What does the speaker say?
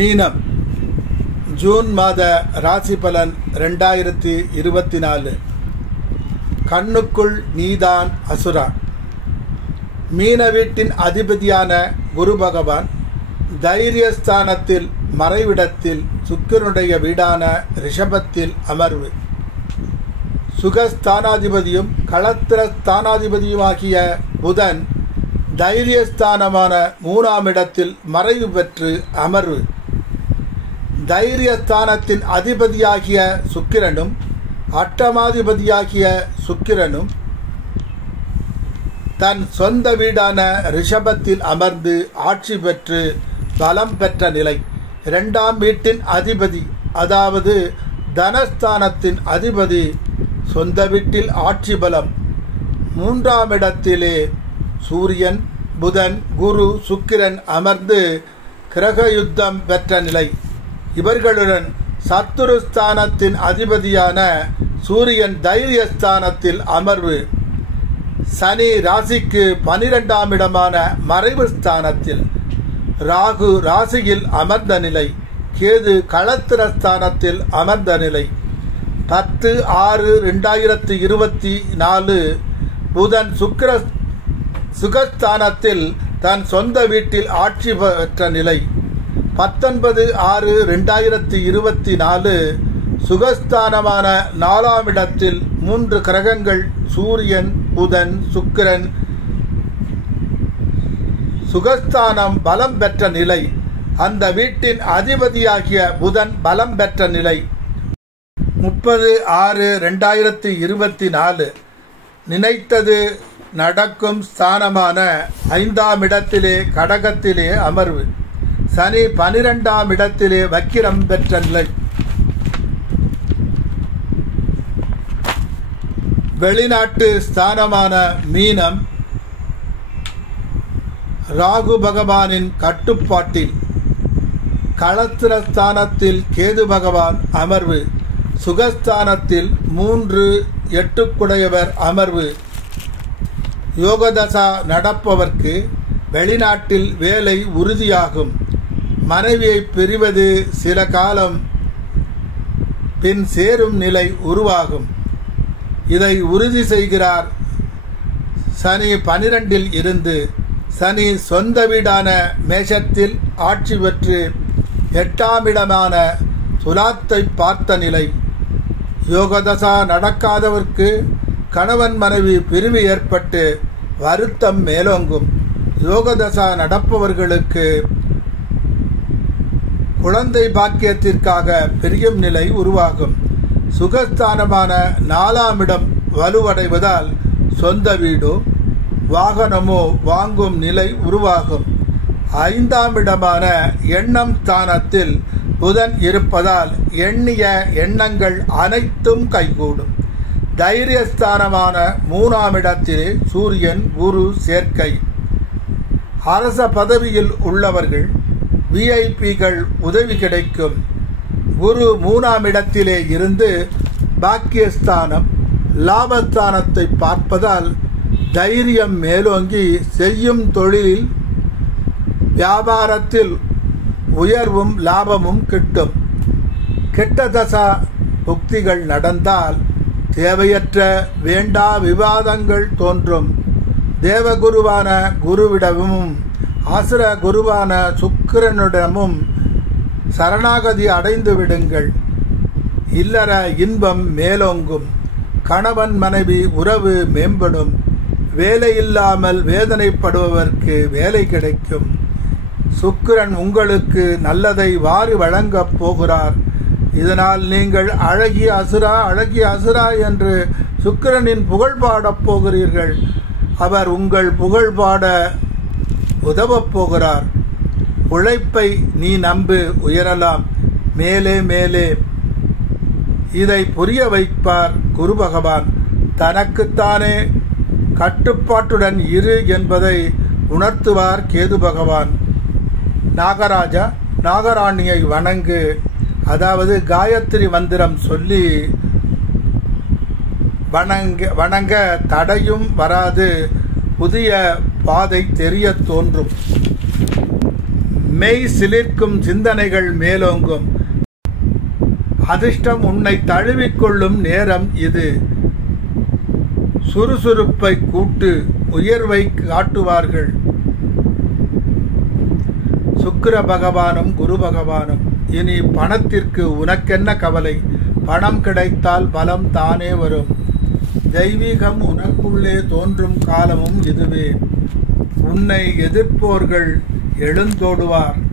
மீனம் ஜூன் மாத ராசி பலன் 2024. கண்ணுக்குள் நீதான் அசுரா. மீன வீட்டின் அதிபதியான குரு பகவான் தைரியஸ்தானத்தில் மறைவிடத்தில் சுக்கிரனுடைய வீடான ரிஷபத்தில் அமர்வு. சுகஸ்தானாதிபதியும் களத்திரஸ்தானாதிபதியுமாகிய புதன் தைரியஸ்தானமான 3ஆம் இடத்தில் மறைவு பெற்று அமர்வு. தைரியஸ்தானத்தின் அதிபதியாகிய சுக்கிரனும் அட்டமாதிபதியாகிய சுக்கிரனும் தன் சொந்த வீடான ரிஷபத்தில் அமர்ந்து ஆட்சி பெற்று பலம் பெற்ற நிலை. 2ஆம் வீட்டின் அதிபதி அதாவது தனஸ்தானத்தின் அதிபதி சொந்த வீட்டில் ஆட்சி பலம். 3ஆம் இடத்திலே சூரியன், புதன், குரு, சுக்கிரன் அமர்ந்து கிரக யுத்தம் பெற்ற நிலை. இவர்களுடன் சத்துருஸ்தானத்தின் அதிபதியான சூரியன் தைரியஸ்தானத்தில் அமர்வு. சனி ராசிக்கு 12ஆம் இடமான மறைவு ஸ்தானத்தில், ராகு ராசியில் அமர்ந்த நிலை, கேது களத்திரஸ்தானத்தில் அமர்ந்த நிலை. 10/6/2024 புதன் சுகஸ்தானத்தில் தன் சொந்த வீட்டில் ஆட்சி பெற்ற நிலை. 19/6/2024 சுகஸ்தானமான 4ஆம் இடத்தில் 3 கிரகங்கள் சூரியன், புதன், சுக்கிரன் சுகஸ்தானம் பலம் பெற்ற நிலை. அந்த வீட்டின் அதிபதியாகிய புதன் பலம் பெற்ற நிலை. 30/6/2024 நினைத்தது நடக்கும் ஸ்தானமான 5ஆம் இடத்திலே கடகத்திலே அமர்வு. சனி 12ஆம் இடத்திலே வக்கிரம் பெற்ற நிலை. வெளிநாட்டு ஸ்தானமான மீனம் ராகு பகவானின் கட்டுப்பாட்டில். களத்திரஸ்தானத்தில் கேது பகவான் அமர்வு. சுகஸ்தானத்தில் 3/8 அமர்வு. யோகதசா நடப்பவர்க்கு வெளிநாட்டில் வேலை உறுதியாகும். மனைவியை பிரிவது சில காலம் பின் சேரும் நிலை உருவாகும். இதை உறுதி செய்கிறார் சனி 12இல் இருந்து. சனி சொந்த வீடான மேஷத்தில் ஆட்சி பெற்று 8ஆம் இடமான துலாத்தை பார்த்த நிலை. யோகதசா நடக்காதவர்க்கு கணவன் மனைவி பிரிவு ஏற்பட்டு வருத்தம் மேலோங்கும். யோகதசா நடப்பவர்களுக்கு குழந்தை பாக்கியத்திற்காக பிரியும் நிலை உருவாகும். சுகஸ்தானமான 4ஆம் இடம் வலுவடைவதால் சொந்த வீடோ வாகனமோ வாங்கும் நிலை உருவாகும். 5ஆம் இடமான எண்ணம் ஸ்தானத்தில் புதன் இருப்பதால் எண்ணிய எண்ணங்கள் அனைத்தும் கைகூடும். தைரியஸ்தானமான 3ஆம் இடத்திலே சூரியன், குரு சேர்க்கை. அரச பதவியில் உள்ளவர்கள் விஐபிகள் உதவி கிடைக்கும். குரு 3ஆம் இடத்திலே இருந்து பாக்கியஸ்தானம் லாபஸ்தானத்தை பார்ப்பதால் தைரியம் மேலோங்கி செய்யும் தொழிலில் வியாபாரத்தில் உயர்வும் லாபமும் கிட்டும். கெட்ட தசா புக்திகள் நடந்தால் தேவையற்ற வேண்டா விவாதங்கள் தோன்றும். தேவகுருவான குருவிடமும் அசுர குருவான சுக்கிரனிடமும் சரணாகதி அடைந்து விடுங்கள். இல்லற இன்பம் மேலோங்கும். கணவன் மனைவி உறவு மேம்படும். வேலையில்லாமல் வேதனைப்படுபவர்க்கு வேலை கிடைக்கும். சுக்கிரன் உங்களுக்கு நல்லதை வாரி வழங்கப் போகிறார். இதனால் நீங்கள் அழகிய அசுரா, அழகிய அசுரா என்று சுக்கிரனின் புகழ் பாடப் போகிறீர்கள். அவர் உங்கள் புகழ் பாட உதவப் போகிறார். உழைப்பை நீ நம்பு, உயரலாம், மேலே மேலே. இதை புரிய வைப்பார் குரு பகவான். தனக்குத்தானே கட்டுப்பாட்டுடன் இரு என்பதை உணர்த்துவார் கேது பகவான். நாகராஜா, நாகராணியை வணங்கு. அதாவது காயத்ரி மந்திரம் சொல்லி வணங்க தடையும் வராது. புதிய பாதை தெரிய தோன்றும். மெய் சிலிர்க்கும் சிந்தனைகள் மேலோங்கும். அதிர்ஷ்டம் உன்னை தழுவிக்கொள்ளும் நேரம் இது. சுறுசுறுப்பை கூட்டு, உயர்வை காட்டுவார்கள். சுக்கிர பகவானும் குரு பகவானும். இனி பணத்திற்கு உனக்கென்ன கவலை? பணம் கிடைத்தால் பலம் தானே வரும். தெய்வீகம் உனக்குள்ளே தோன்றும் காலமும் இதுவே. உன்னை எதிர்ப்போர்கள் எழுந்தோடுவார்.